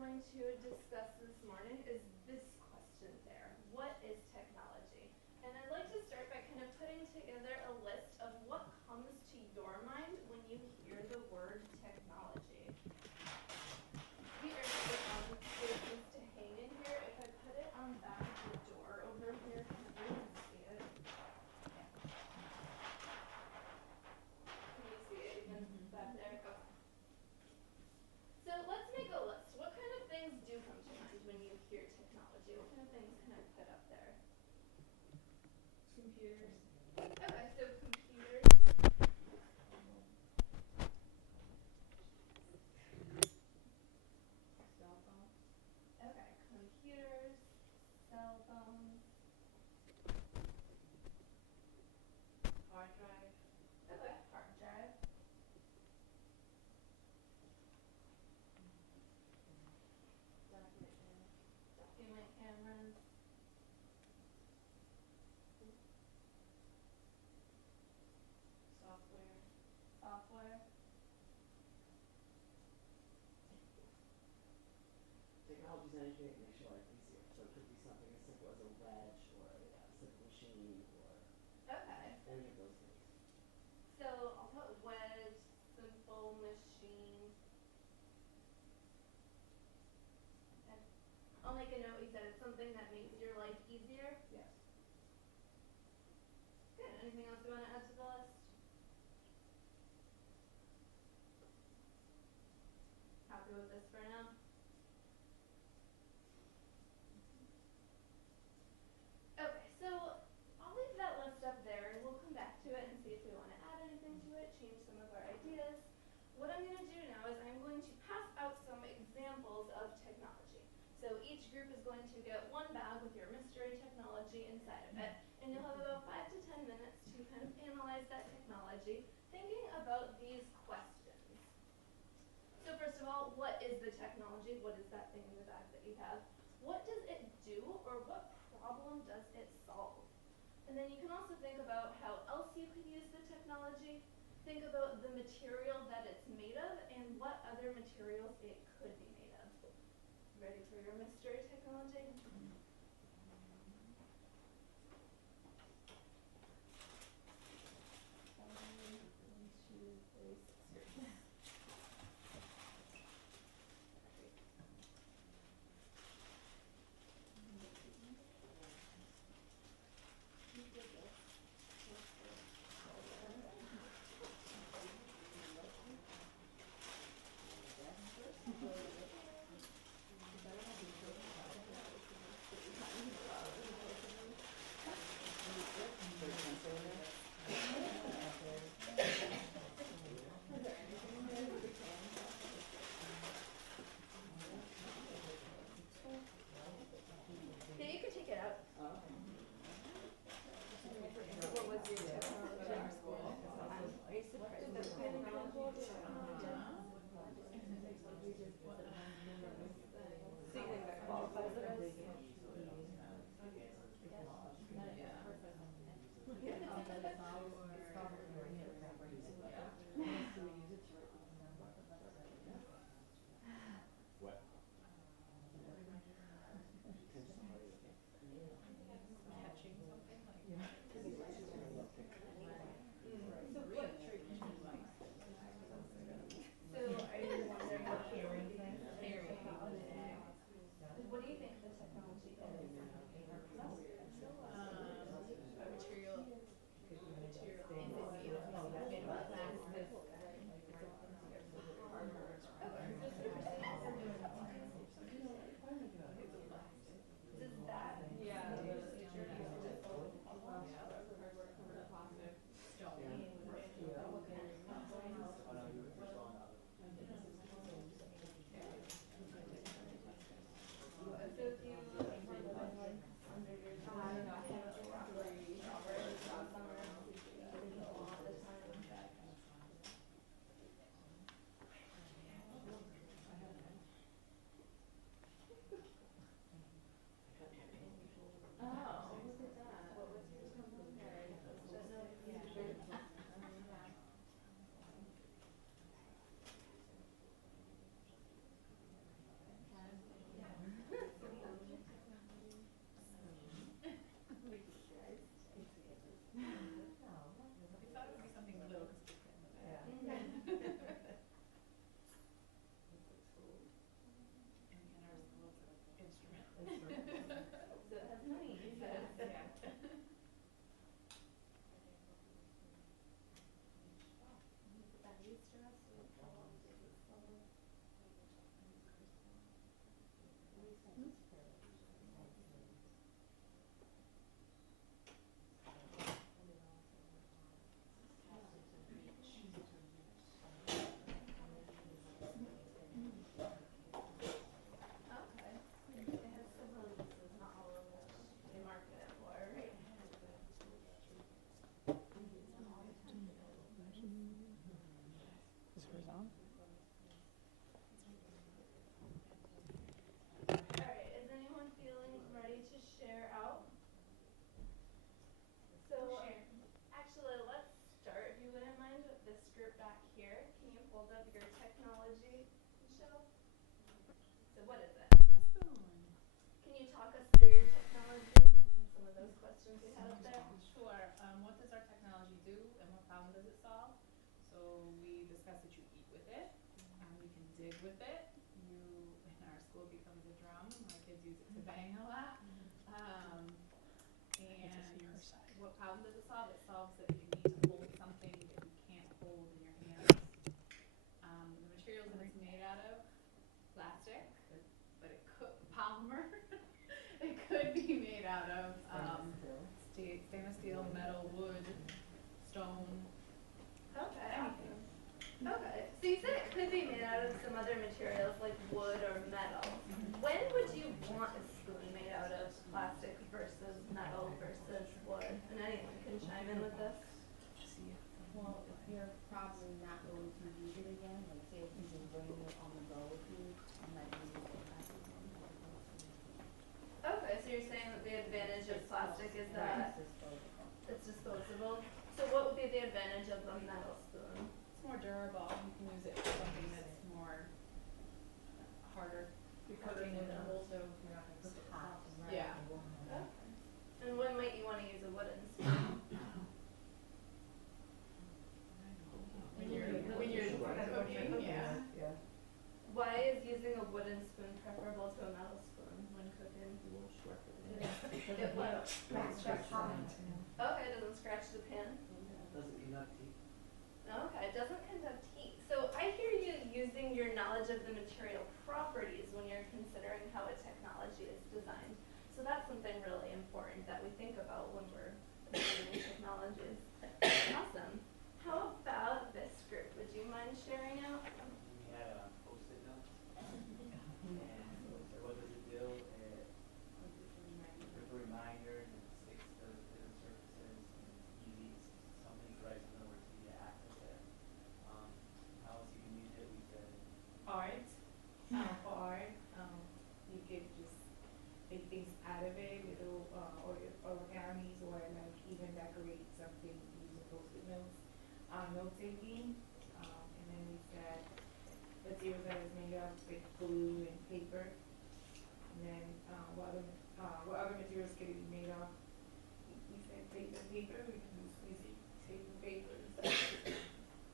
going to discuss this morning is this question there. What is technology? And I'd like to start by kind of putting together a list of what comes to your mind when you hear the word technology. We are going to spaces to hang in here. If I put it on back of the door over here, can everyone see it? Can you see it even back there? Okay. So let's make a list. What kind of things do come to mind when you hear technology? What kind of things can I put up there? Computers. Okay, so computers. Cell phones. Okay, computers, cell phones. Hard drive. Okay, hard drive. Document camera. Document cameras. Software. Software. Technology's anything that makes your life easier. So it could be something as simple as a wedge or a simple machine or Okay. any of those things. So I'll put wedge, simple machine. Okay. I'll make a note. You said it's something that makes your life easier. Yes. Good. Anything else you want to add to the list? Happy with this for now? Okay, so I'll leave that list up there and we'll come back to it and see if we want to add anything to it, change some of our ideas. What I'm going to do now is I'm going to pass out some examples of technology. So each group is going to get one bag with your mystery technology inside of it, and you'll have about 5 to 10 minutes to kind of analyze that technology, thinking about these questions. So first of all, what is the technology? What is that thing in the bag that you have? What does it do, or what problem does it solve? And then you can also think about how else you could use the technology. Think about the material that it's made of and what other materials it could be made of. Ready for your mystery technology? of those questions we had up there? Sure. What does our technology do and what problem does it solve? So we discussed that you eat with it. You can dig with it. You, in our school, it becomes a drum. My kids use it to bang a lot. And what problem does it solve? It solves that you need to hold something that you can't hold in your hands. The materials that it's made out of, plastic, but it could, polymer. It could be made out of stainless steel, metal, wood, stone, Okay, anything. awesome. Okay, so you said it could be made out of some other materials like wood or metal. When would you want a spoon made out of plastic versus metal versus wood? And anyone can chime in with this. Well, if you're probably not going to use it again, like say if you're bringing it on the go with you might use it plastic one as opposed to Okay, so you're saying that the advantage of plastic is that it's disposable. it's disposable. So what would be the advantage of a metal spoon? It's more durable. You can use it for something that's more harder. Cooking with it also, you're not gonna stick hot and right. Yeah. Okay. And when might you want to use a wooden spoon? When you're cooking, yeah. Why is using a wooden spoon preferable to a metal spoon when cooking? A little short for the It what? Scratch hot. Okay, it doesn't scratch the pan. Doesn't conduct heat. Okay, it doesn't conduct heat. So I hear you using your knowledge of the material properties when you're considering how a technology is designed. So that's something really important that we think about when we're designing technologies. Awesome. How about this group? Would you mind sharing out? We had Post-it notes, and what does it do? It's a reminder, and it sticks to different surfaces, and it's easy. Something to write something where it's easy to access it. How else you can use it? We said Art. For art, you could just make things out of it, little origamis, or like even decorate something using Post-it notes. Note taking, and then we said materials that is made of like glue and paper. And then what other materials could it be made of? We said paper, we can use papers.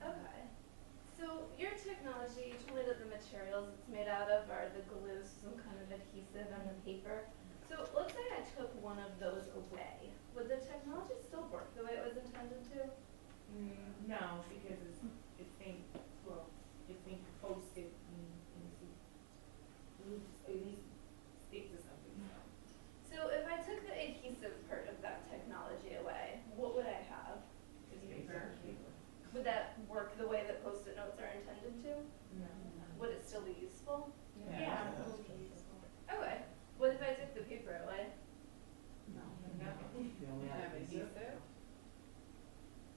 Okay. So your technology, you told me that the materials it's made out of are the glue, so some kind of adhesive, and the paper. So let's say I took one of those away. Would the technology still work the way it was intended to? No, because it's being posted in at least stick to something. So if I took the adhesive part of that technology away, what would I have? It's paper. Would that work the way that Post-it notes are intended to? No. Would it still be useful? Yeah. Okay. What if I took the paper away? No. No. They only have adhesive.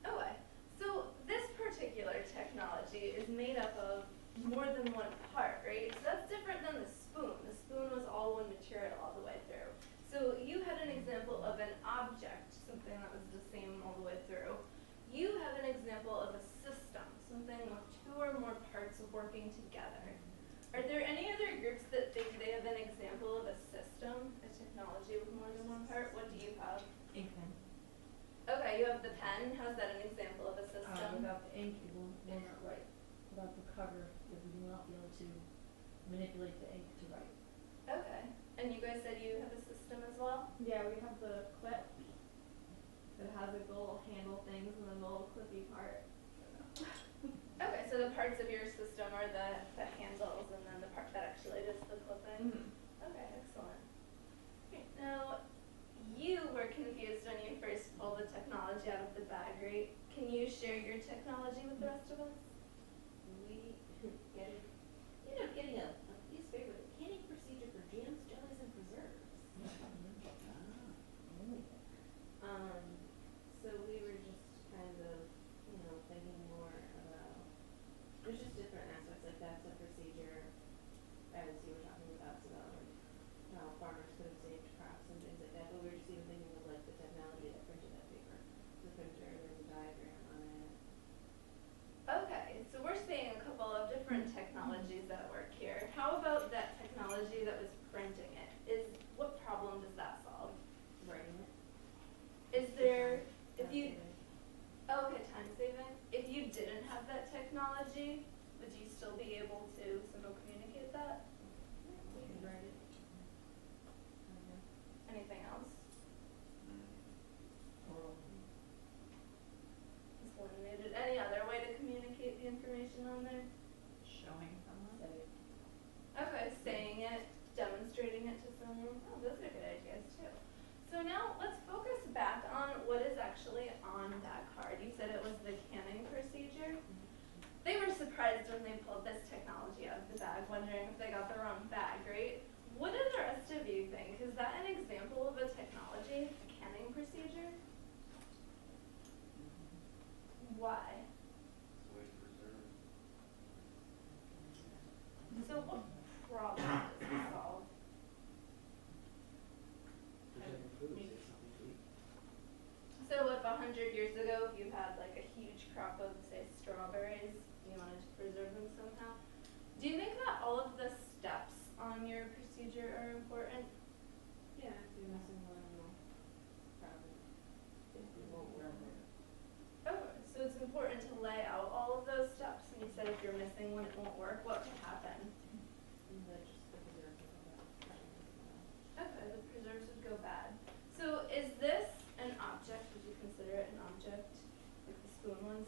Okay. So this particular technology is made up of more than one part, right? So that's different than the spoon. The spoon was all one material all the way through. So you had an example of an object, something that was the same all the way through. You have an example of a system, something with two or more parts working together. Are there any other groups that think they have an example of a system, a technology with more than one part? What do you have? Ink pen. Okay, you have the pen. How's that an example of a system? Without the ink, it will not write. Without the cover, it will not be able to manipulate the ink to write. Okay. And you guys said you have a system as well? Yeah, we have the clip that has like the little handle things and then the little clippy part. Okay, so the parts of your system are the handles and then the part that actually does the clipping? Okay, excellent. Now, you were confused when you first pulled the technology out of the bag, right? Can you share your technology with the rest of us? We ended up getting a piece of paper, the canning procedure for jams, jellies, and preserves. So we were just kind of, thinking more about, there's just different aspects, like that's a procedure, as you were talking about like how farmers could have saved crops and things like that, but we were just even thinking of like the technology that printed that paper. The printer, there's a diagram on it. Okay, so we're seeing a couple of different technologies that work here. How about that technology that was printing it? What problem does that solve? Writing it. Why? It's a way to preserve. So what problem does it solve? Preserving food, so it's something to eat. So if 100 years ago, if you had like a huge crop of, say, strawberries, and you wanted to preserve them somehow, do you think that all of the steps on your procedure are important? Yeah, if you're missing one, you'll probably, it won't work. Oh, so it's important to lay out all of those steps, and you said if you're missing one, it won't work. What could happen? And then just the preserve will go bad. Okay, the preserves would go bad. So is this an object? Would you consider it an object? Like the spoon ones?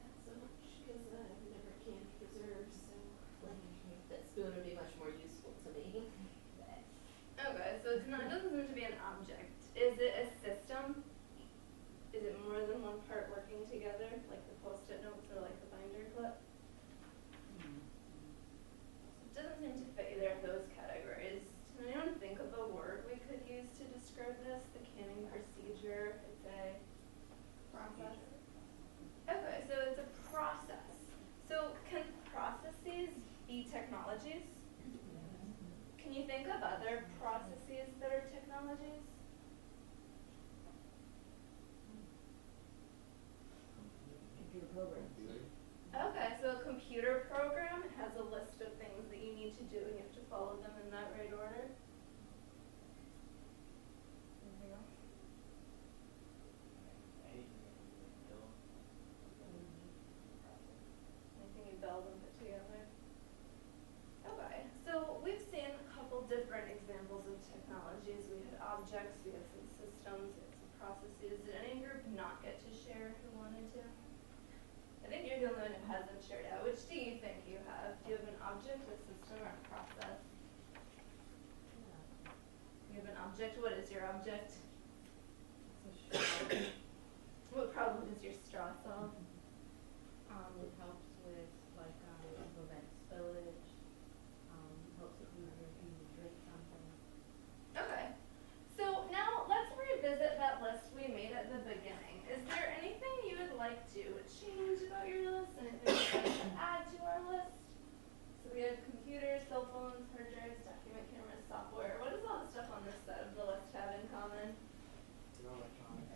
Not so much, cause I've never canned preserves, so like, that spoon would be much more useful to me. Okay, so it's not, it doesn't seem to be an object. Is it a system? Is it more than one part working together, like the post-it notes or like the binder clip? It doesn't seem to fit either of those categories. Can anyone think of a word we could use to describe this? The canning procedure, it's a process. Okay, so it's a process. So can processes be technologies? Can you think of other processes that are technologies? Computer programs. Okay, so a computer program has a list of things that you need to do and you have to follow them in that right order. Anything else? Anything that can be built. Process. Anything you build and put together? Okay, so we've seen a couple different examples of technologies. We had objects, we had some systems, we had some processes. Did any group not get to share who wanted to? I think you're the only one who hasn't shared out. Which do you think you have? Do you have an object, a system, or a process? You have an object. What is your object? It's a straw. What problem does your straw solve? It helps with like, prevent spillage, helps it easier if you drink something. Okay. So now let's revisit that list we made at the beginning. Is there anything you would like to change about your list? Anything you'd like to add to our list? So we have computers, cell phones, hard drives, document cameras, software. What does all the stuff on this side of the list have in common? They're all electronic.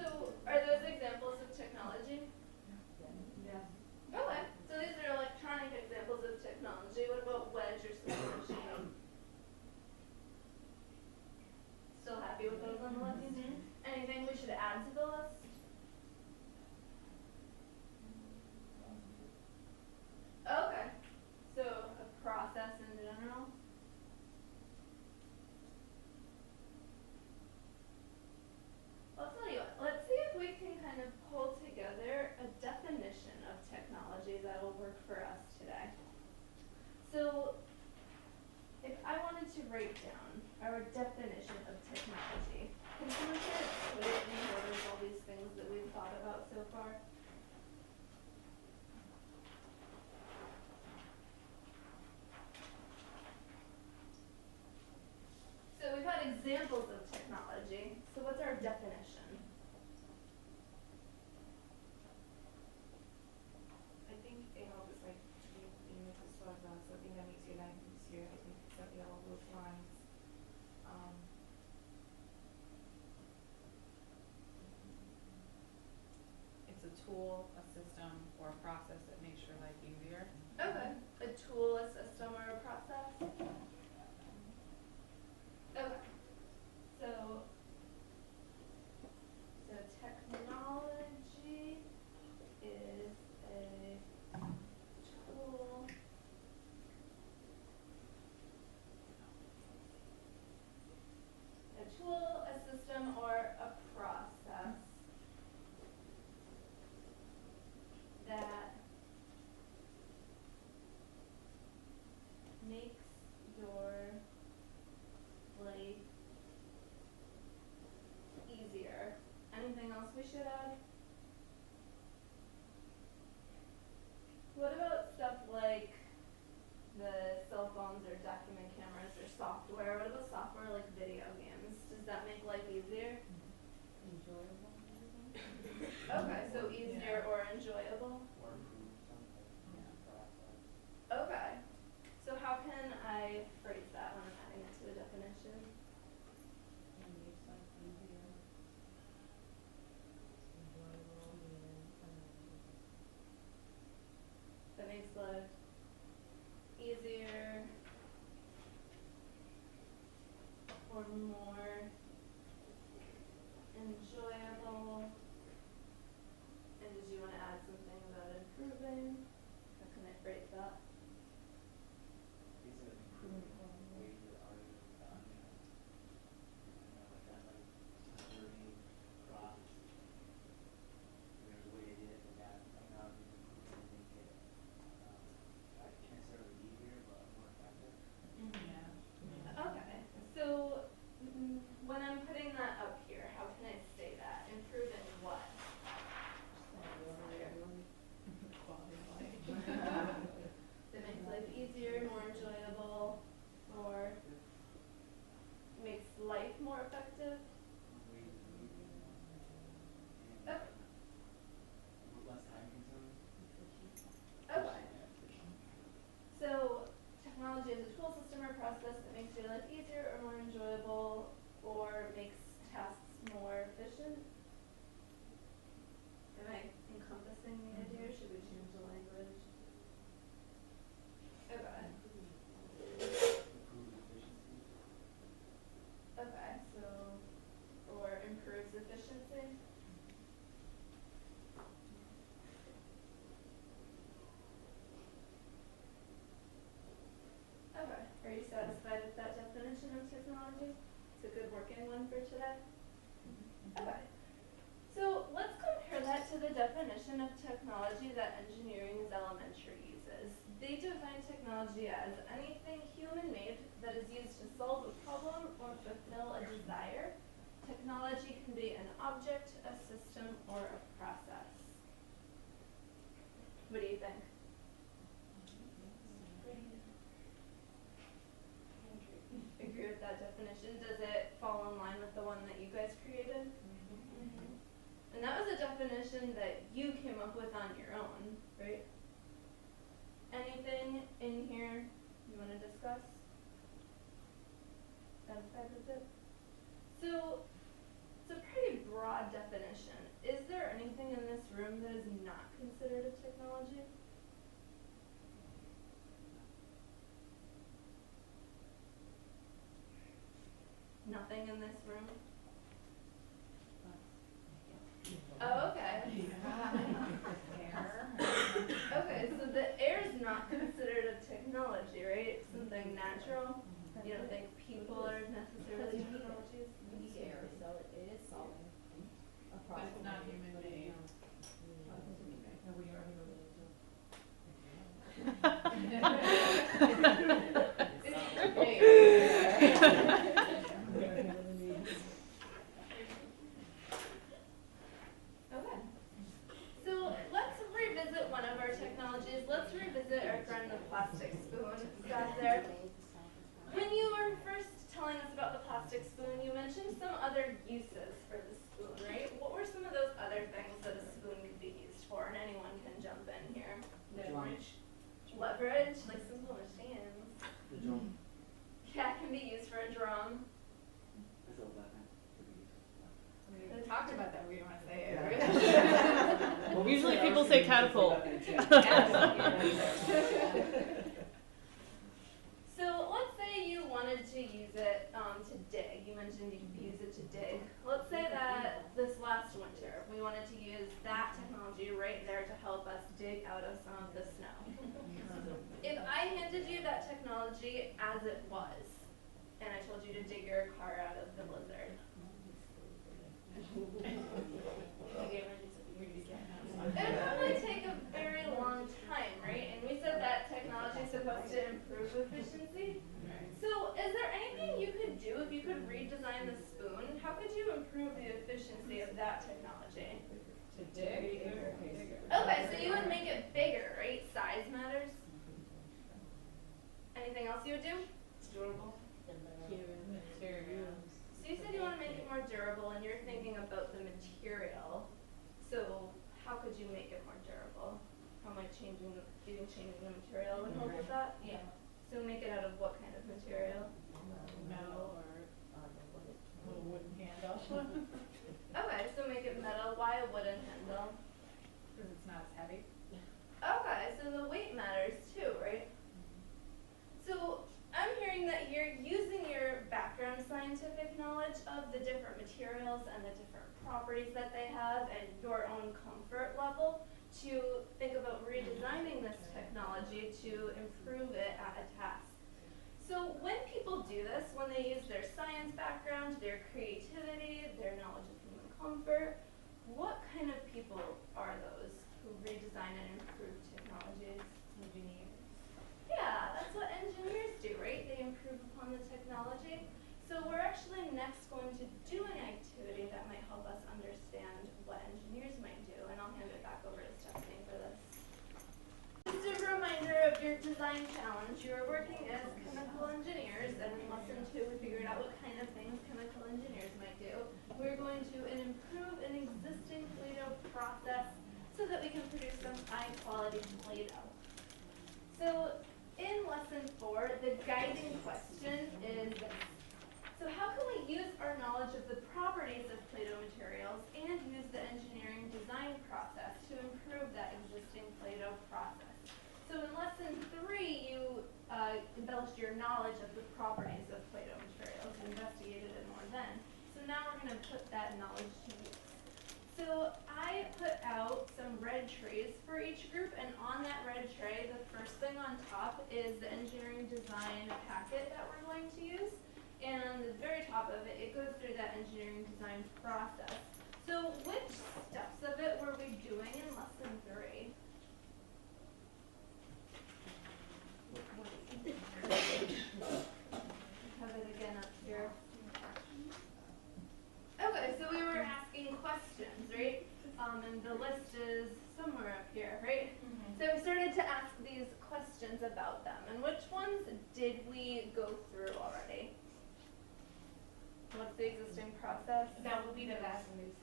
So are those examples of technology? Yes. Okay. So these are electronic examples of technology. What about wedge or slot machine? Still happy with those on the list? Anything we should add to the list? Okay. So a process in general? Well, I'll tell you what, let's see if we can kind of pull together a definition of technology that'll work for us today. So if I wanted to write down our definition of technology, can someone kind of put it in order of all these things that we've thought about so far? So we've had examples of technology. So what's our definition? I think it helps like you make this was something that makes your life easier. I think something along those lines. It's a tool, a system, or a process that makes your life easier. Okay. A tool, a system, or a process? Okay. So technology is a tool. A tool, a system, or a process that makes your life easier. Anything else we should add? What about stuff like the cell phones or document cameras or software? What about software like video games? Does that make life easier? Enjoyable. a good working one for today? Okay. So let's compare that to the definition of technology that Engineering's Elementary uses. They define technology as anything human-made that is used to solve a problem or fulfill a desire. Technology can be an object, a system, or a process. What do you think? Agree with that definition? Does it fall in line with the one that you guys created? And that was a definition that you came up with on your own, right? Anything in here you want to discuss? Satisfied with it? So, it's a pretty broad definition. Is there anything in this room that is not considered a technology? Nothing in this room? Oh, okay. Okay, so the air is not considered a technology, right? It's something natural. You don't think people are necessarily technologies? We need air, so it is solving a But problem. it's not human made. No, we are human made too. Okay. So let's revisit one of our technologies. Let's revisit our friend the plastic spoon. Back there. When you were first telling us about the plastic spoon, you mentioned some other uses for the spoon, right? What were some of those other things that a spoon could be used for? And anyone can jump in here. Leverage. Leverage, like simple machines. The drum Yeah, it can be used for a drum. as a weapon. Could be used as a weapon. We talked about that, we don't wanna say it. Well, Usually our people spoons say as a catapult. weapon, too. So let's say you wanted to use it to dig. You mentioned you could use it to dig. Let's say that this last winter we wanted to use that technology right there to help us dig out of some of the snow. If I handed you that technology as it was, and I told you to dig your car out of the blizzard, it would probably take a very long time, right? And we said that technology is supposed to improve efficiency. So is there anything you could do if you could redesign the spoon? How could you improve the efficiency of that technology? To dig? Okay, so you would make it bigger, right? Size matters. Anything else you would do? Durable. Materials. So you said you want to make it more durable and you're thinking about the material. So how could you make it more durable? How might changing the material would help with that? Yeah. So make it out of what kind of material? Metal or little wooden handle. Okay, so make it metal. Why a wooden handle? Cause it's not as heavy. Okay, so the weight matters too, right? So I'm hearing that you're using your background scientific knowledge of the different materials and the different properties that they have and your own comfort level to think about redesigning this technology to improve it at a task. So when people do this, when they use their science background, their creativity, their knowledge of human comfort, what kind of people are those who redesign and improve technologies? Engineers. Yeah, that's what engineers do, right? They improve upon the technology. So we're actually next going to do an activity that might help us understand what engineers might do, and I'll hand it back over to Stephanie for this. Just a reminder of your design challenge. You are working as chemical engineers, and in lesson 2 we figured out what kind of things chemical engineers might do. We're going to improve an existing Play-Doh process so that we can produce some high-quality Play-Doh. So in lesson 4, the guiding question is this. So how can we use our knowledge of the properties of Play-Doh materials and use the engineering design process to improve that existing Play-Doh process? So in lesson 3, you embellished your knowledge of the properties of Play-Doh materials, investigated it more then. So now we're going to put that knowledge to use. So I put out some red trays for each group, and on that red tray, the first thing on top is the engineering design packet that we're going to use. and on the very top of it, it goes through that engineering design process. So which steps of it were we doing in lesson 3? Have it again up here. Okay, so we were asking questions, right? And the list is somewhere up here, right? Mm-hmm. So we started to ask these questions about them. And which ones did we go through already? What's the existing process? That would be the last one she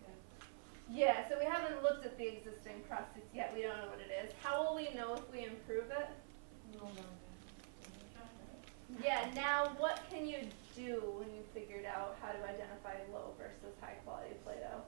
said. Yeah, so we haven't looked at the existing process yet. We don't know what it is. How will we know if we improve it? No longer. Yeah, now what can you do when you figured out how to identify low versus high quality Play-Doh?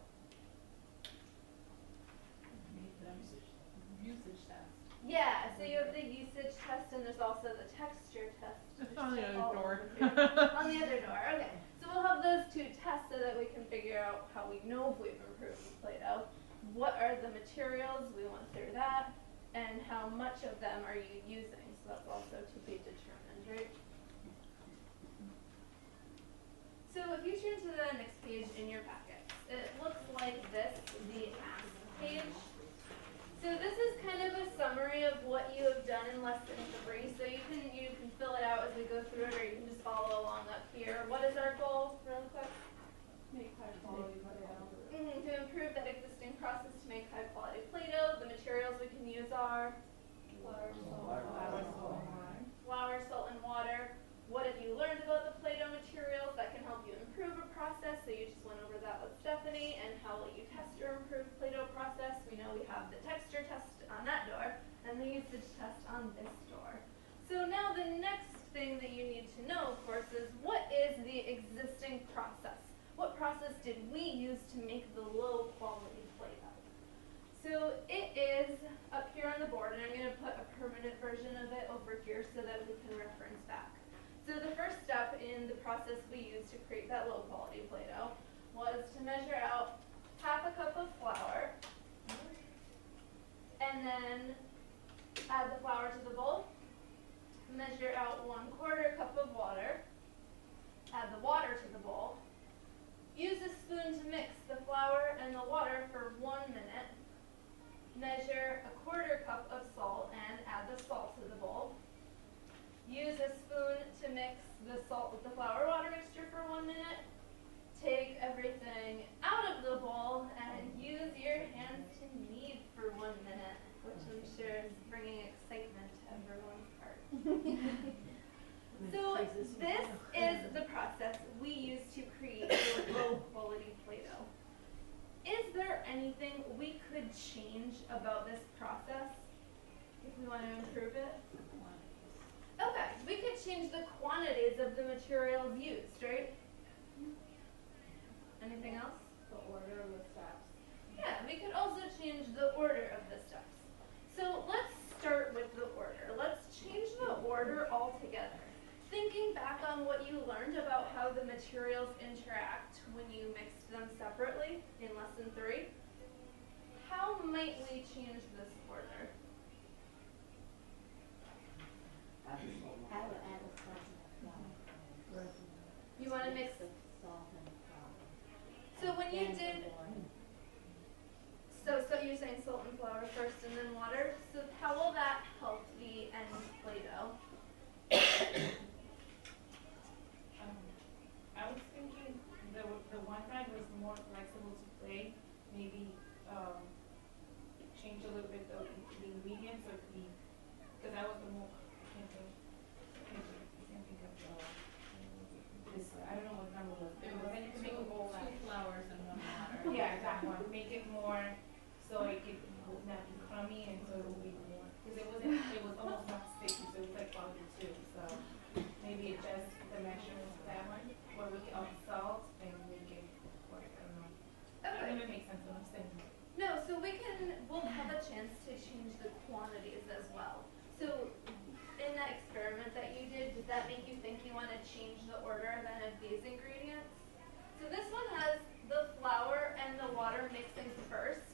Usage test. Yeah, so you have the usage test and there's also the texture test. It's which on the is other all door. over here. On the other door, okay. So we'll have those two tests so that we can figure out how we know if we've improved with Play-Doh. What are the materials? We went through that. And how much of them are you using? So that's also to be determined, right? So if you turn to the next page in your packet, it looks like this, the ask page. So this is kind of a summary of what you have done in lesson 3. So you can fill it out as we go through it, or you can just follow along up here. What is our goal, really quick? Make high quality Play-Doh. To improve that existing process to make high quality Play-Doh. The materials we can use are flour, salt, and water. What have you learned about the Play-Doh materials that can help you improve a process? So you just went over that with Stephanie. And how will you test your improved Play-Doh process? We know we have the texture test on that door and the usage test on this door. So now the next thing that you need to know, of course, is what is the existing process? What process did we use to make the low quality Play-Doh? So it is up here on the board, and I'm going to put a permanent version of it over here so that we can reference back. So the first step in the process we used to create that low quality Play-Doh was to measure out half a cup of flour and then add the flour to the bowl, measure out 1/4 cup of water, add the water to the bowl, use a spoon to mix the flour and the water for 1 minute, measure 1/4 cup of salt and add the salt to the bowl, use a spoon to mix the salt with the flour water mixture for 1 minute, take everything out of the bowl and use your hands to knead for 1 minute, which I'm sure is bringing excitement to everyone's heart. So this is the process we use to create the low quality Play-Doh. Is there anything we could change about this process if we want to improve it? Okay, we could change the quantities of the materials used, right? Anything else? The order of the steps. Yeah, we could also change the order of the steps. So let's start with the order. Let's change the order altogether. Thinking back on what you learned about how the materials interact when you mixed them separately in lesson 3, how might we change this order? Add the salt and water. You want to mix. Salt and flour. So when you And did, the water. so you're saying salt and flour first and then water. So how will that help the end Play-Doh? I was thinking the one guy was more flexible to play. Maybe change a little bit the ingredients, or the because I was the more I can't think of this. I don't know what number was. It was then you can make a bowl out. 2 flours and 1 water. Yeah, that one. Make it more so it could not be crummy, and so it would be more because it was almost not sticky, so it was like powder too. So maybe adjust the measurements of that one, where we can salt and make it work. I don't know. Okay. It doesn't make sense what I'm saying. No, so we'll have a chance to change the quantities as well. So in that experiment that you did that make you think you want to change the order then of these ingredients? So this one has the flour and the water mixing first,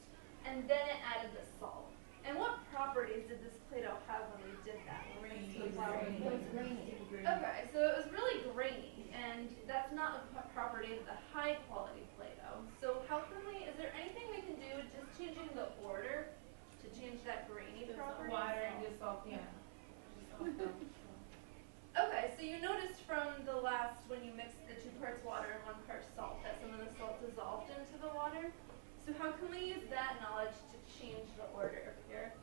and then it added the salt. And what properties did this Play-Doh have when we did that? When we mixed the flour and the water? Okay, so it was really grainy, and that's not a property of the high quality Play-Doh. So how can we, is there anything we can do just changing the order to change that grainy Just property? water and dissolve, yeah. Dissolve the. Okay, so you noticed from the last, when you mixed the 2 parts water and 1 part salt, that some of the salt dissolved into the water. So how can we use that knowledge to change the order here?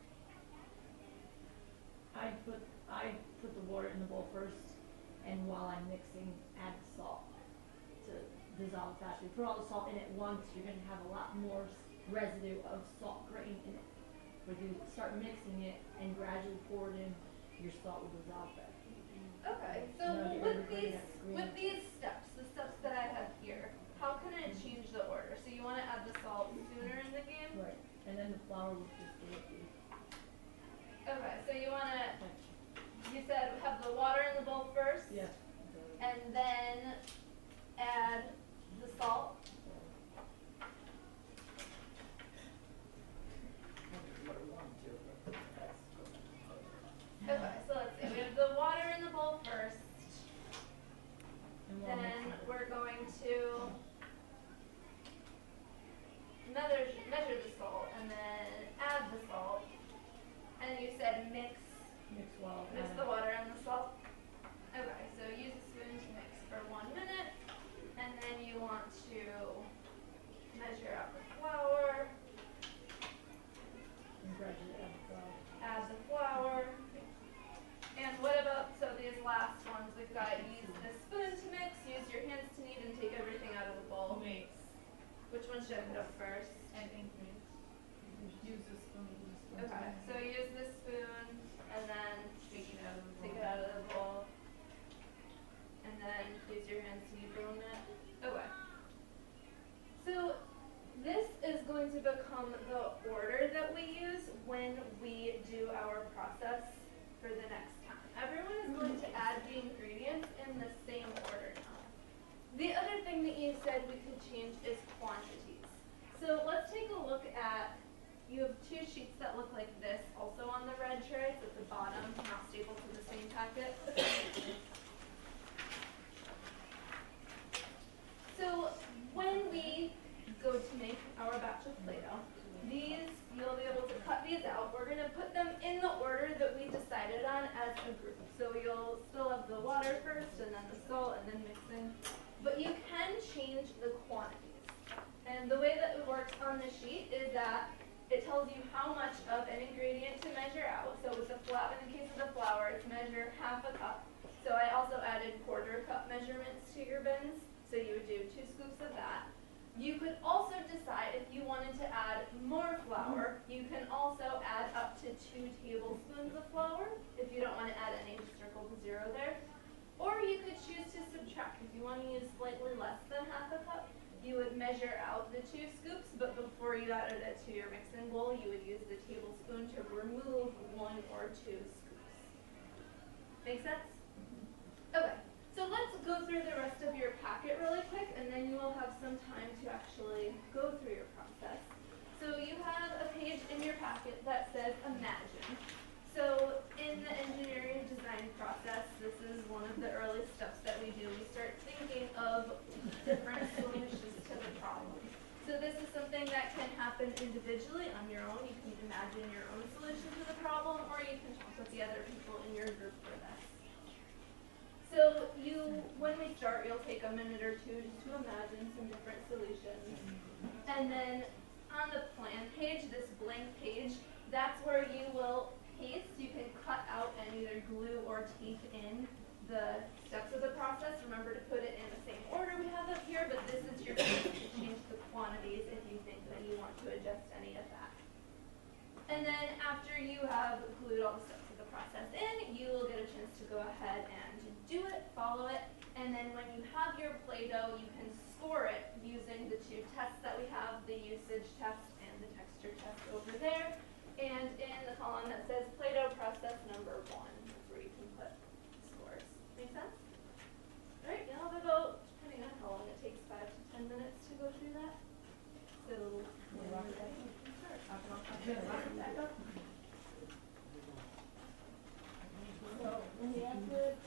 I put the water in the bowl first, and while I'm mixing, add the salt to dissolve that. If you put all the salt in at once, you're gonna have a lot more residue of salt grain in it. When you start mixing it and gradually pour it in, your salt will dissolve better. Okay, so No, well, the with grain these has green. with these steps, the steps that I have here, how can I change the order? So you want to add the salt sooner in the game? Right, and then the flour will just give it the Okay, so you want to, texture. you said have the water in the bowl first? Yeah. And then add the salt? Okay, so let's see, we have the water in the bowl first, And while then mixing it. we're going to measure the salt, and then add the salt, and you said mix Mix well. the water and the salt. Okay, so use a spoon to mix for 1 minute, and then you want to measure out the flour, And gradually add the flour. add the flour, and what about, so these last ones, we've got use the spoon to mix, use your hands to knead, and take everything out of the bowl. Mix. Which one should I put up first? I think mix. Use the spoon. Okay, so use the spoon, and then Take it out of the bowl. take it out of the bowl, and then use your hands to knead for 1 minute. Okay. So this is going to become the order that we use when we do our process for the next time. Everyone is going to add the ingredients in the same order now. The other thing that you said we could change is quantities. So let's take a look at, you have 2 sheets that look like this, also on the red tray, it's at the bottom, not stapled to the same packet. So when we go to make our batch of Play-Doh, these, you'll be able to cut these out. We're gonna put them in the order that we decided on as a group. So you'll still have the water first, and then the salt, and then mixing. But you can change the quantities. And the way that it works on the sheet is that it tells you how much of an ingredient to measure out. So with the in the case of the flour, it's measure ½ a cup. So I also added 1/4 cup measurements to your bins. So you would do 2 scoops of that. You could also decide if you wanted to add more flour, you can also add up to 2 tablespoons of flour. If you don't want to add any, just circle the 0 there. Or you could choose to subtract. If you want to use slightly less than ½ a cup, you would measure out the 2 scoops, but before you added it to your mixing bowl, you would use the tablespoon to remove 1 or 2 scoops. Make sense? Okay, so let's go through the rest of your packet really quick, and then you will have some time to actually go through your process. So you have a page in your packet that says imagine. So in the engineering design process, this is one of the early steps that we do. We start thinking of different solutions to the problem. So this is something that can happen individually on your own. You can imagine your own solution to the problem, or you can talk with the other people in your group for this. So when we start, you'll take a minute or 2 just to imagine some different solutions. And then on the plan page, this blank page, that's where you will paste. You can cut out and either glue or tape in the steps of the process. Remember to put it in the same order we have up here, but this is your chance to change the quantities if you think that you want to adjust any of that. And then after you have glued all the steps of the process in, you will get a chance to go ahead and do it, follow it, and then when you have your Play-Doh, you can score it using the 2 tests that we have, the usage test and the texture test over there. And in the column that says Play-Doh process number 1, that's where you can put scores. Make sense? Alright, you'll have about, depending on how long it takes, 5 to 10 minutes to go through that. So, when you're ready, you can start. Back up. So, when you have the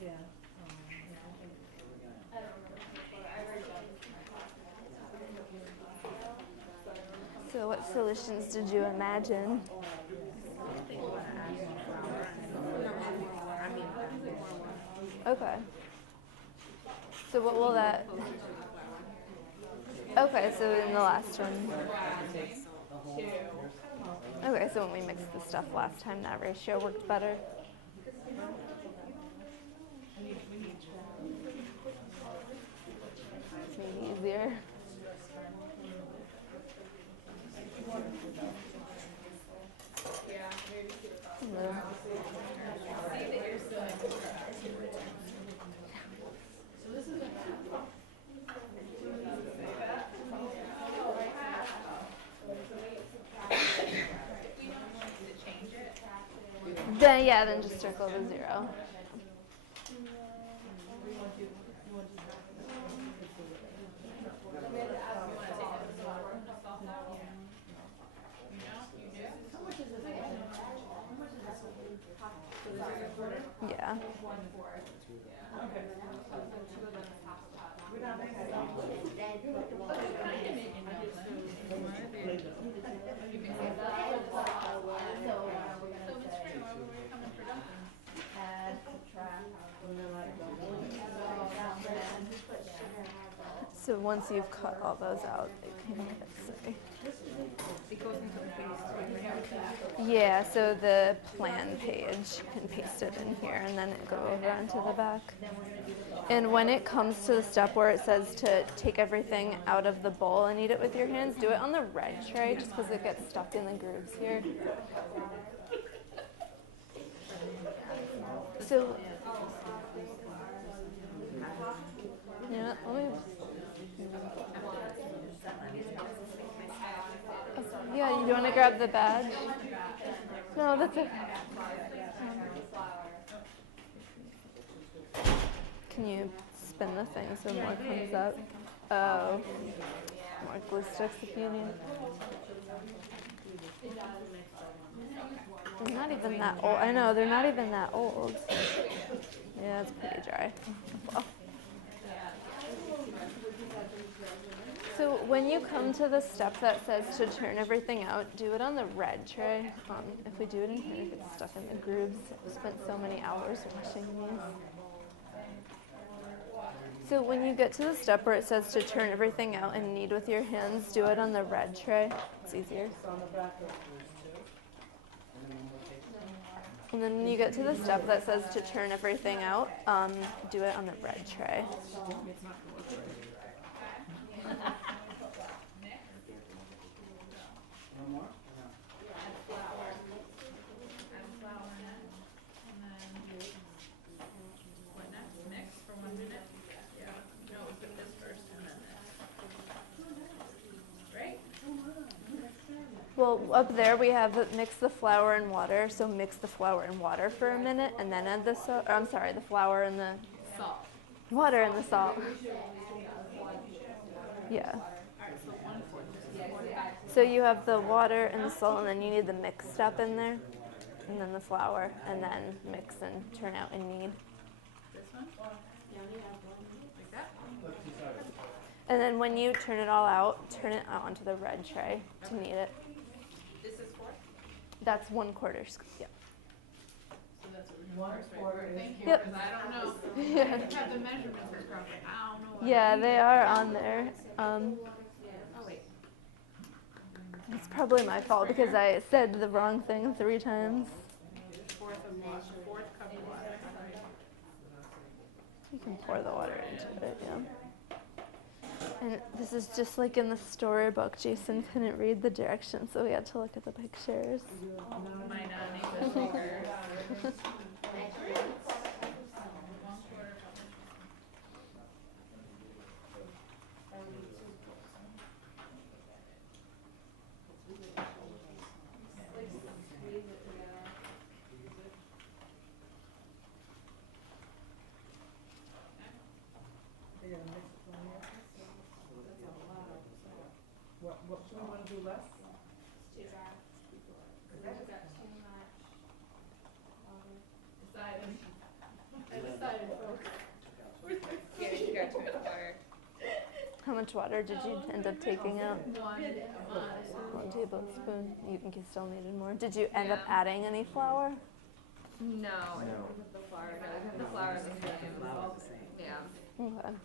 Yeah. I don't remember before. I already done my class. So what solutions did you imagine? Okay. So what will that? Okay, so in the last one. Okay, so when we mixed the stuff last time, that ratio worked better. It's maybe easier. Yeah, maybe see what's on. Hello. See that you're still in track. So this is Then yeah, then just circle the 0. Yeah. So once you've cut all those out, it can say. Yeah, so the plan page, you can paste it in here and then it go over onto the back. And when it comes to the step where it says to take everything out of the bowl and eat it with your hands, do it on the red tray just because it gets stuck in the grooves here. So, yeah, let me. Yeah, you want to grab the badge? No, that's it. Can you spin the thing so more comes up? Oh, more glue sticks if you need. They're not even that old. I know, they're not even that old. Yeah, it's pretty dry. Well. So when you come to the step that says to turn everything out, do it on the red tray. If we do it in here, it gets stuck in the grooves. I've spent so many hours washing these. So when you get to the step where it says to turn everything out and knead with your hands, do it on the red tray. It's easier. And then when you get to the step that says to turn everything out, do it on the red tray. One more? Well, up there we have mix the flour and water. So mix the flour and water for a minute, and then add the the flour and the Salt. water and the salt. Yeah. So you have the water and the salt, and then you need the mix step in there, and then the flour, and then mix and turn out and knead. This one? Like that? And then when you turn it all out, turn it out onto the red tray to knead it. This is 4? That's 1/4 scoop. Yeah. So that's what we're doing. Thank you, Yep. because I don't know. Yeah. I have the measurements for properly. I don't know what Yeah, I need. they are on there. Oh, wait. It's probably my fault because I said the wrong thing 3 times. Fourth cup of water. You can pour the water into it, yeah. And this is just like in the storybook. Jason couldn't read the directions, so we had to look at the pictures. My non-English speaker. What do we want to do less? It's too dry. Because I've got too much water. much water did you end up taking out? 1 tablespoon. You think you still needed more? Did you end up adding any flour? No, I didn't put the flour. No, we kept the flour the same. Flour's the same. Yeah. Okay.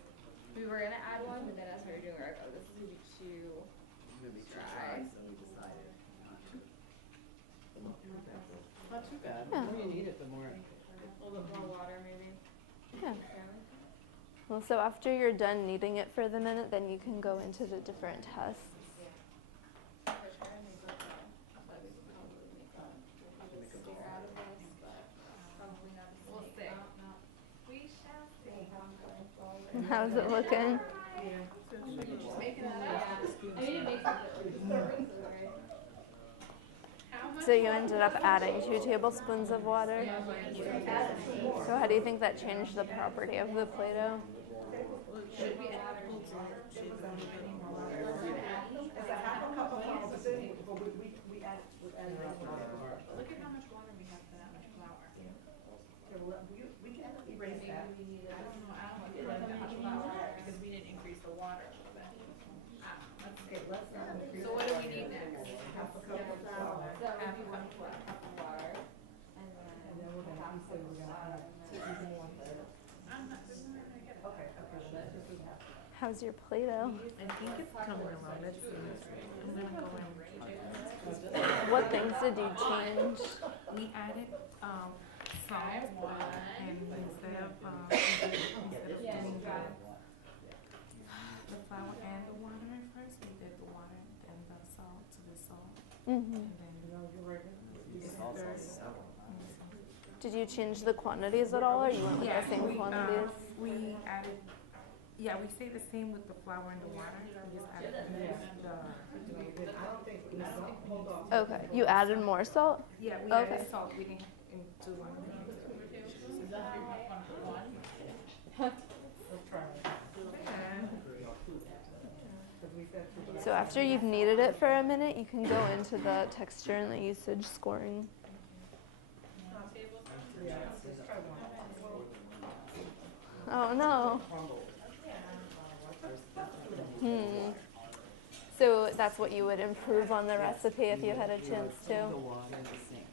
We were gonna add one, but then as we were doing, we were like, oh, this is gonna be too Maybe too dry. dry, so we decided not to. Not too bad. Yeah. The more you need it, the more. A little bit more water, maybe. Yeah. Well, so after you're done kneading it for the minute, then you can go into the different tests. For sure, and maybe like but we could probably make a sticker out of this, but probably not a We'll snake. see. We shall see. How's it looking? Just making that up. I mean, it makes it look great. How much? So you ended up adding 2 tablespoons of water. So how do you think that changed the property of the Play-Doh? Should we add more water? Is that half a cup of flour? But we added that water. But look at how much water we have for that much flour. Okay, well, we can erase that. I don't know that much flour because we didn't increase the water a little bit. Okay, let's not increase. So what do we need next? Half a cup of flour. So if you want to put a cup of water, and And then we're gonna, he said we're gonna add even more. I'm not, this is not gonna get it. Okay, well, let's just do half. How's your Play-Doh? I think it's coming along. Let's see. I'm gonna go in. What things did you change? We added salt, and instead of doing the flour and the water at first, we did the water and the salt to the salt, Mm-hmm. and then Did you change the quantities at all, or you went with the same quantities? we added. Yeah, we stay the same with the flour and the water. We just added I don't think, hold on. Okay. You added more salt? yeah, we Okay. added salt. We didn't do one. Let's try it. Because we said two. So after you've kneaded it for a minute, you can go into the texture and the usage scoring. Yeah, let's try one. Oh no. So that's what you would improve on the recipe if you had a chance to. The water in the sink.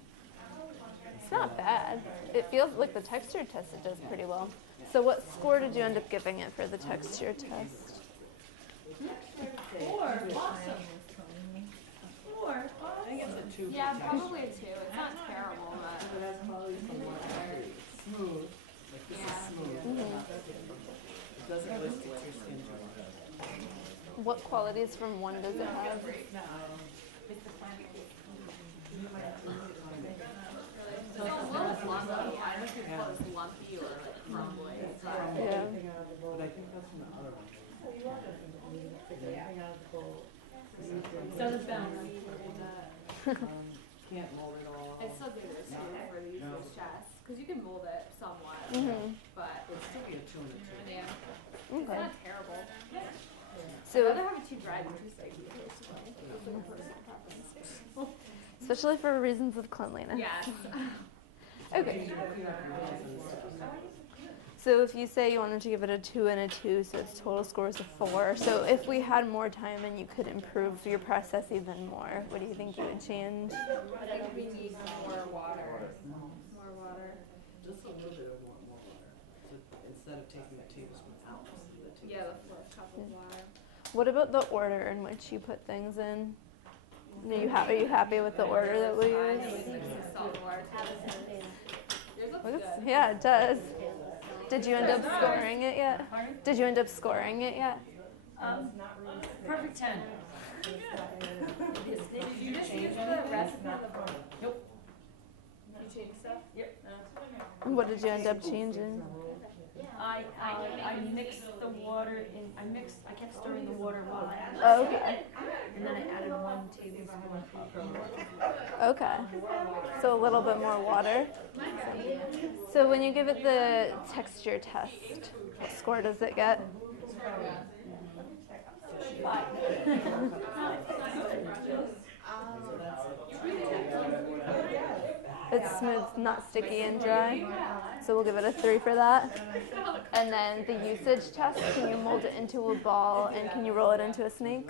It's not bad. It feels like the texture test it does pretty well. So what score did you end up giving it for the texture test? 4. Awesome. 4. I think it's a 2 for Yeah, texture. probably a 2. It's not terrible, but But that's probably from what I heard. Smooth. Like this is smooth. It doesn't list it too skin tone. What qualities from one does it have? it's a little lumpy. I don't know if you'd call this lumpy or like crumbly. Yeah. Everything out of the bowl. But I think that's from the other one. You want to take everything out of the bowl. Doesn't bounce. Can't mold it all. It's still good too for the user's chest because you can mold it somewhat, Mm-hmm. but It'd still be a 2 and a 2. yeah, it's Okay. not terrible. I'd So, rather have it too dry than too soggy personally. It's like a personal preference. especially for reasons of cleanliness. Yes. Okay. So if you say you wanted to give it a 2 and a 2, so its total score is a 4. So if we had more time and you could improve your process even more, what do you think you would change? I think we need more water. More water. Just a little bit of more water. So instead of taking a tablespoon out, the tablespoon. Yeah, the 4th cup of water. What about the order in which you put things in? Are you happy with the order that we use? Salt and water. Yours looks good. Yeah, it does. Did you end up scoring it yet? Did you end up scoring it yet? Perfect 10. Did you just use the recipe on the board? Nope. You changed stuff? Yep. What did you end up changing? I mixed the water in, I kept stirring the water while I added Oh, okay. and then I added 1 tablespoon of Okay. So a little bit more water. So when you give it the texture test, what score does it get? It's smooth, not sticky and dry. So we'll give it a 3 for that. And then the usage test, can you mold it into a ball and can you roll it into a snake?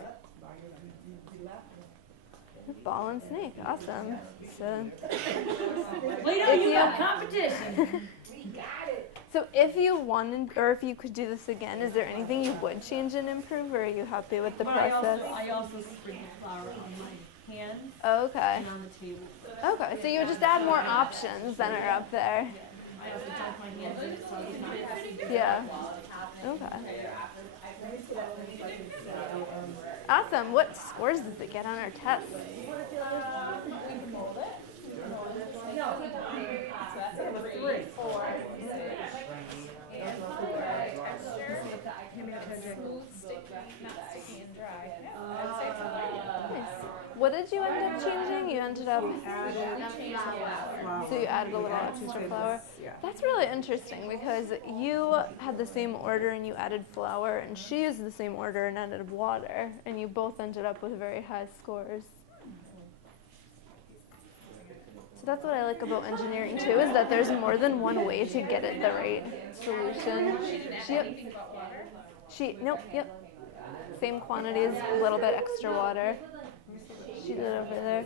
Ball and snake, awesome. So, Well, you got competition. so if you wanted, or if you could do this again, is there anything you would change and improve, or are you happy with the process? I also sprinkle flour on my hands Okay. and on the table. Okay, so you would just add more options than are up there. I also dunk my hands in it so it's not Yeah. Okay. Awesome. What scores does it get on our test? Smooth, sticky, not sticky and dry. I'd say it's a Nice. What did you end up changing? You ended up, so you added a little extra flour. That's really interesting because you had the same order and you added flour, and she used the same order and added water, and you both ended up with very high scores. So that's what I like about engineering too, is that there's more than one way to get it the right solution. Yep. Same quantities, a little bit extra water. She did it over there.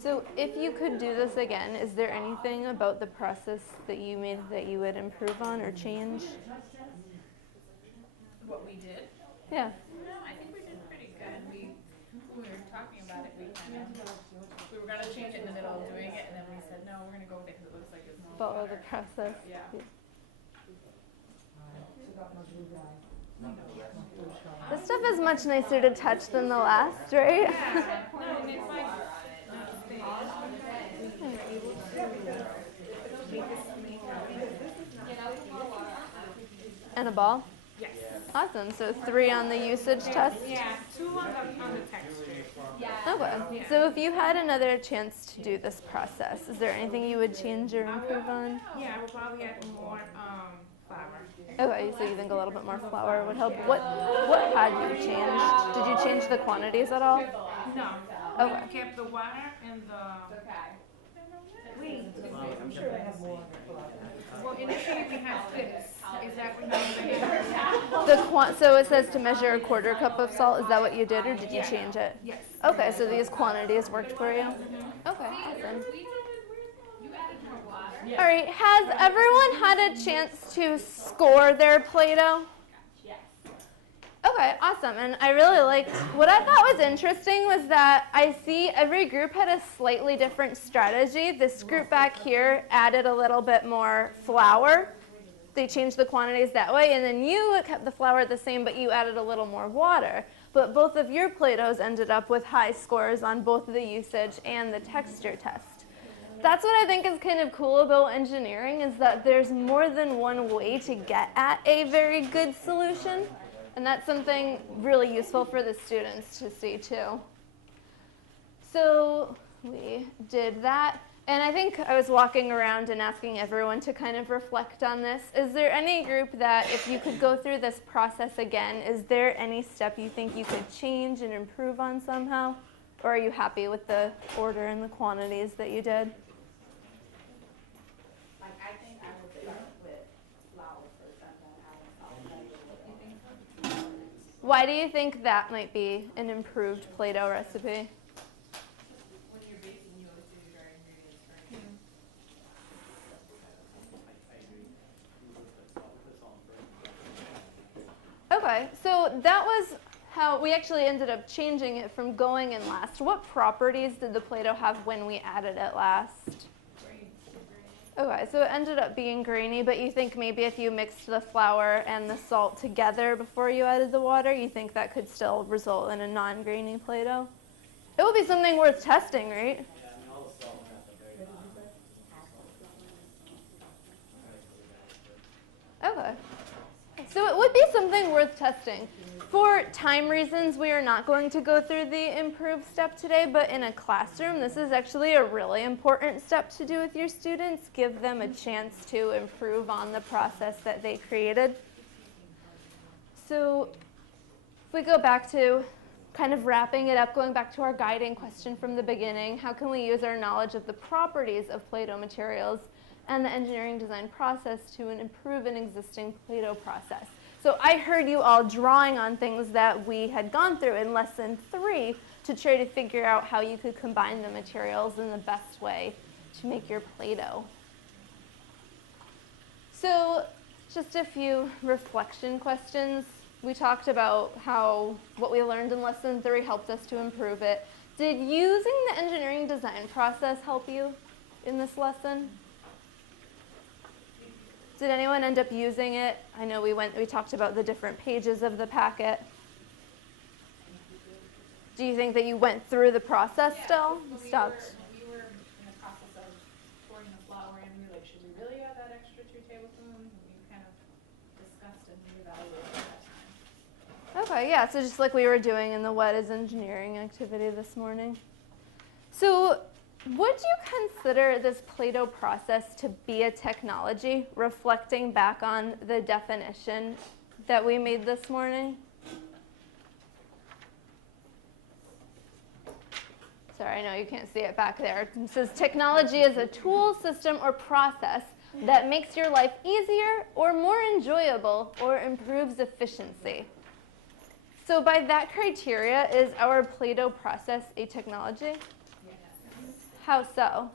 So if you could do this again, is there anything about the process that you made that you would improve on or change? What we did? Yeah. No, I think we did pretty good. When we were talking about it, we were gonna change it in the middle of doing it, and then we said, no, we're gonna go with it because it looks like it's more Follow water. the process. Yeah. This stuff is much nicer to touch than the last, right? And a ball? Yes. Awesome. So 3 on the usage test? Yeah, 2 on the texture. Okay. So if you had another chance to do this process, is there anything you would change or improve on? Yeah, I would probably add more flour. Okay, so you think a little bit more flour would help. What had you changed? Did you change the quantities at all? No. Okay. We kept the water and the... Wait. I'm sure I have more. Well, initially we had 6. Is that what you So it says to measure a 1/4 cup of salt. Is that what you did, or did you change it? Yes. Okay, so these quantities worked for you? Okay, awesome. All right, has everyone had a chance to score their Play-Doh? Yes. Okay, awesome. And I really liked, what I thought was interesting was that I see every group had a slightly different strategy. This group back here added a little bit more flour. They changed the quantities that way, and then you kept the flour the same, but you added a little more water. But both of your Play-Dohs ended up with high scores on both the usage and the texture test. That's what I think is kind of cool about engineering, is that there's more than one way to get at a very good solution. And that's something really useful for the students to see too. So we did that. And I think I was walking around and asking everyone to kind of reflect on this. Is there any group that, if you could go through this process again, is there any step you think you could change and improve on somehow? Or are you happy with the order and the quantities that you did? I think I would start with flour first and then add salt. Why do you think that might be an improved Play-Doh recipe? When you're baking, you always do your dry ingredients first. Okay, so that was how we actually ended up changing it from going in last. What properties did the Play-Doh have when we added it last? Okay, so it ended up being grainy, but you think maybe if you mixed the flour and the salt together before you added the water, you think that could still result in a non-grainy Play-Doh? It would be something worth testing, right? Okay. So it would be something worth testing. For time reasons, we are not going to go through the improved step today, but in a classroom, this is actually a really important step to do with your students. Give them a chance to improve on the process that they created. So if we go back to kind of wrapping it up, going back to our guiding question from the beginning, how can we use our knowledge of the properties of Play-Doh materials and the engineering design process to improve an existing Play-Doh process? So I heard you all drawing on things that we had gone through in lesson 3 to try to figure out how you could combine the materials in the best way to make your Play-Doh. So just a few reflection questions. We talked about how what we learned in lesson 3 helped us to improve it. Did using the engineering design process help you in this lesson? Did anyone end up using it? I know we talked about the different pages of the packet. Do you think that you went through the process still? Stopped. We were in the process of pouring the flour in. We were like, should we really add that extra 2 tablespoons? And we kind of discussed and reevaluated at that time. Okay, yeah, so just like we were doing in the What is Engineering activity this morning. So would you consider this Play-Doh process to be a technology, reflecting back on the definition that we made this morning? Sorry, I know you can't see it back there. It says technology is a tool, system, or process that makes your life easier or more enjoyable or improves efficiency. So by that criteria, is our Play-Doh process a technology? How so?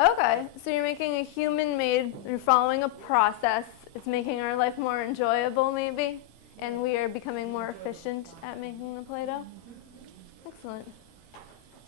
Okay, so you're making a human-made, you're following a process. It's making our life more enjoyable, maybe, and we are becoming more efficient at making the Play-Doh. Excellent.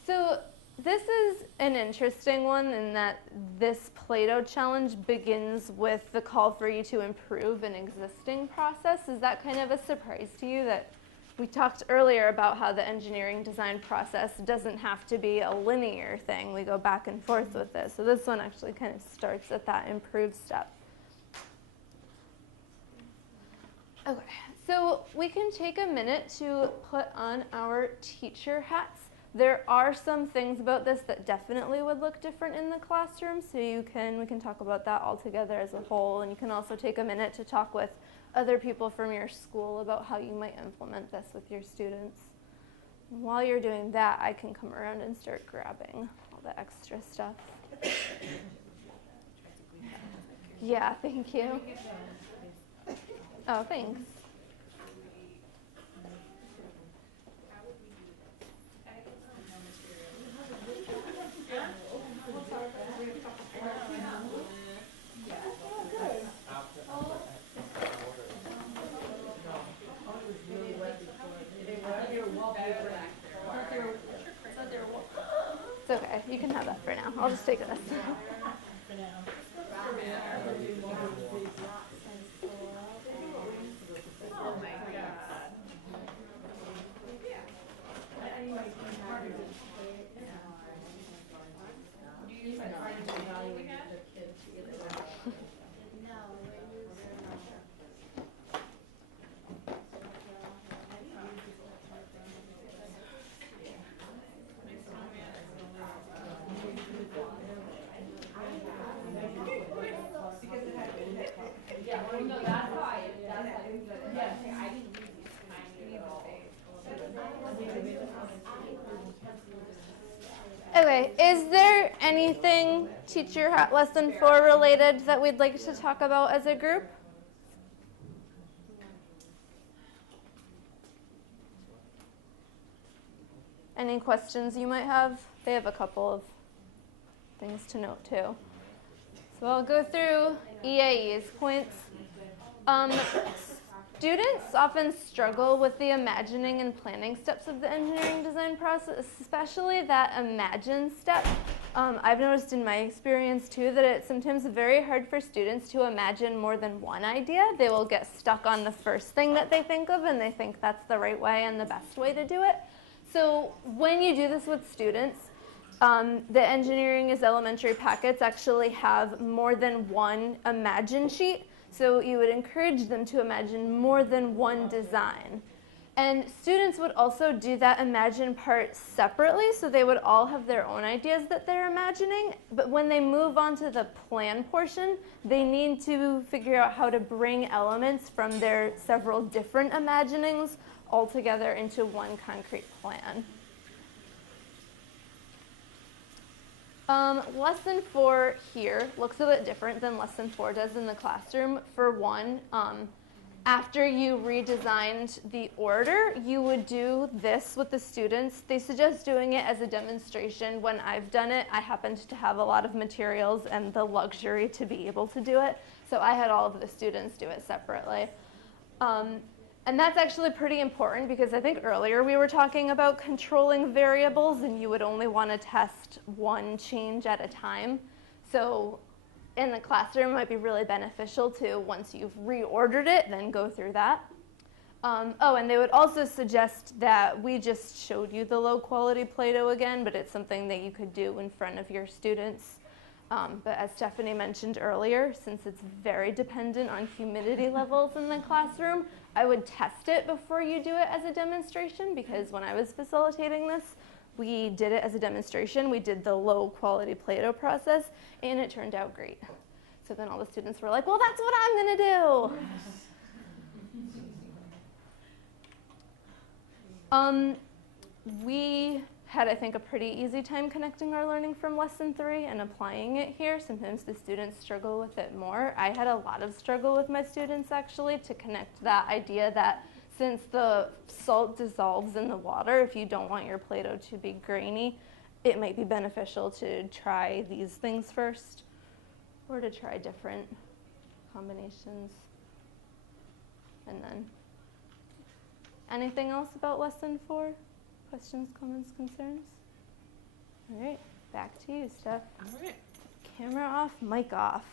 So this is an interesting one in that this Play-Doh challenge begins with the call for you to improve an existing process. Is that kind of a surprise to you that we talked earlier about how the engineering design process doesn't have to be a linear thing. We go back and forth with it. So this one actually kind of starts at that improve step. Okay, so we can take a minute to put on our teacher hats. There are some things about this that definitely would look different in the classroom, so we can talk about that all together as a whole, and you can also take a minute to talk with other people from your school about how you might implement this with your students. And while you're doing that, I can come around and start grabbing all the extra stuff. Yeah, thank you. Oh, thanks. It's okay, you can have that for now. I'll just take this. For now. Oh my god. Do you use that part of the evaluate the kids together? Okay, is there anything teacher lesson 4 related that we'd like to talk about as a group? Any questions you might have? They have a couple of things to note too. So I'll go through EiE's points. Students often struggle with the imagining and planning steps of the engineering design process, especially that imagine step. I've noticed in my experience too that it's sometimes very hard for students to imagine more than one idea. They will get stuck on the first thing that they think of and they think that's the right way and the best way to do it. So when you do this with students, the engineering is elementary packets actually have more than one imagine sheet. So you would encourage them to imagine more than one design. And students would also do that imagine part separately, so they would all have their own ideas that they're imagining. But when they move on to the plan portion, they need to figure out how to bring elements from their several different imaginings all together into one concrete plan. Lesson 4 here looks a bit different than lesson 4 does in the classroom. For one, after you redesigned the order, you would do this with the students. They suggest doing it as a demonstration. When I've done it, I happened to have a lot of materials and the luxury to be able to do it. So I had all of the students do it separately. And that's actually pretty important because I think earlier we were talking about controlling variables and you would only want to test one change at a time. So in the classroom it might be really beneficial to, once you've reordered it, then go through that. Oh, and they would also suggest that we just showed you the low quality Play-Doh again, but it's something that you could do in front of your students. But as Stephanie mentioned earlier, since it's very dependent on humidity levels in the classroom, I would test it before you do it as a demonstration, because when I was facilitating this, we did it as a demonstration. We did the low quality Play-Doh process, and it turned out great. So then all the students were like, well, that's what I'm gonna do. We had, I think, a pretty easy time connecting our learning from lesson 3 and applying it here. Sometimes the students struggle with it more. I had a lot of struggle with my students, actually, to connect that idea that since the salt dissolves in the water, if you don't want your Play-Doh to be grainy, it might be beneficial to try these things first, or to try different combinations. And then, anything else about lesson 4? Questions, comments, concerns? All right, back to you, Steph. All right. Camera off, mic off.